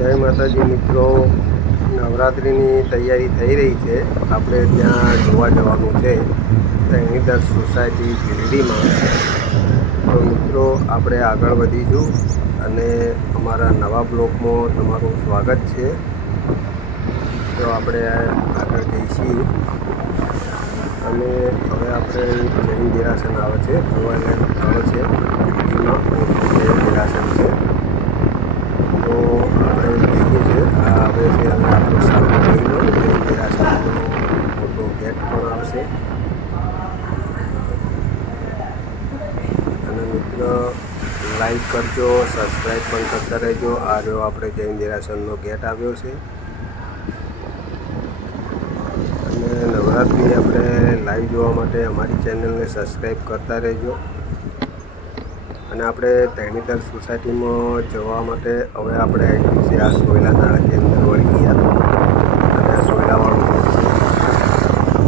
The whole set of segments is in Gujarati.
જય માતાજી મિત્રો. નવરાત્રિની તૈયારી થઈ રહી છે. આપણે ત્યાં જોવા જવાનું છે. તેણીદર સોસાયટી ગિરડીમાં. તો મિત્રો, આપણે આગળ વધીશું અને અમારા નવા બ્લોકમાં તમારું સ્વાગત છે. તો આપણે આગળ જઈશું. અને હવે આપણે જૈન દેરાસન આવે છે. ભગવાનને સ્થળ છે. ગીરડીમાં મોટું જૈન દેરાસન છે તો આપણે જોઈએ છે આ આવે છે અને આપણો સામે જોઈ લો જૈન દેરાસરનો મોટો ગેટ પણ આવશે અને મિત્ર લાઈક કરજો સબસ્ક્રાઈબ પણ કરતા રહેજો. આ રહ્યો આપણે જૈન દેરાસરનો ગેટ આવ્યો છે. અને નવરાત્રિ આપણે લાઈવ જોવા માટે અમારી ચેનલને સબસ્ક્રાઈબ કરતા રહેજો. અને આપણે તેણીદર સોસાયટીમાં જવા માટે હવે આપણે આવી છે આ સોયલા નાળાની અંદર વળી ગયા. અને આ સોયલાવાળું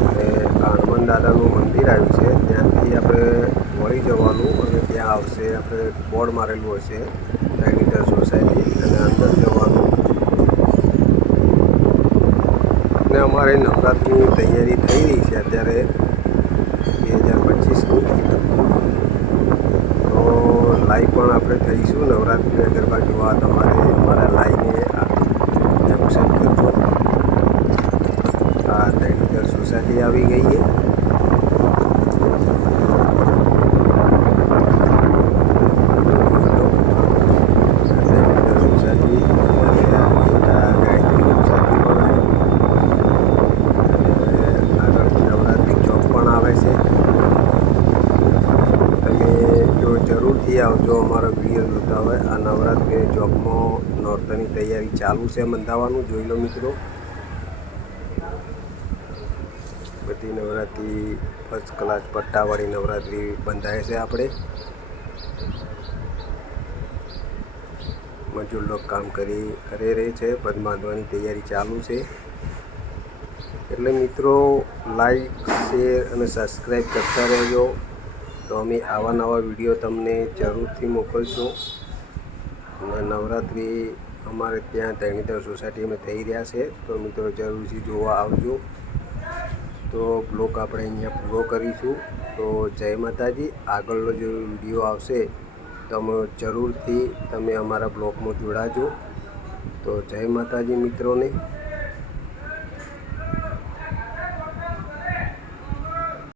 અને હનુમાન દાદાનું મંદિર આવ્યું છે. જવાનું અને ત્યાં આવશે, આપણે બોર્ડ મારેલું હશે તેણીદર સોસાયટી અને અંદર જવાનું. અને અમારે નવરાત્રિની તૈયારી થઈ રહી છે અત્યારે, બે હજાર પચીસની. તો લાઈવ પણ આપણે થઈશું નવરાત્રિ ગરબા જોવા તમારે અમારા લાઈને એક્સેપ્ટ કરજો. આ તેણીદર સોસાયટી આવી ગઈ છે તેણીદર સોસાયટી અને આ ગાયત્રી સોસાયટી પણ આવે અને આગળ નવરાત્રિ ચોક પણ આવે છે તમે જો જરૂરથી આવજો, અમારો વીડિયો જોતા હોય. આ નવરાત્રિ ચોકમાં નોરતાની તૈયારી ચાલુ છે બંધાવવાનું જોઈ લો મિત્રો. બધી નવરાત્રિ ફર્સ્ટ ક્લાસ પટ્ટાવાળી નવરાત્રિ બંધાય છે આપણે. મજૂર લોકો કામ કરી કરી રહી છે. પદ બાંધવાની તૈયારી ચાલુ છે. એટલે મિત્રો લાઈક શેર અને સબસ્ક્રાઈબ કરતા રહેજો. તો અમે આવા નવા વીડિયો તમને જરૂરથી મોકલશું. અને નવરાત્રિ અમારે ત્યાં તેણીતર સોસાયટીમાં થઈ રહ્યા છે. તો મિત્રો જરૂરથી જોવા આવજો. તો બ્લોગ આપણે અહીંયા પૂરો કરીશું. તો જય માતાજી. આગળનો જે વીડિયો આવશે તો અમે જરૂરથી તમે અમારા બ્લોગમાં જોડાજો. તો જય માતાજી મિત્રોને.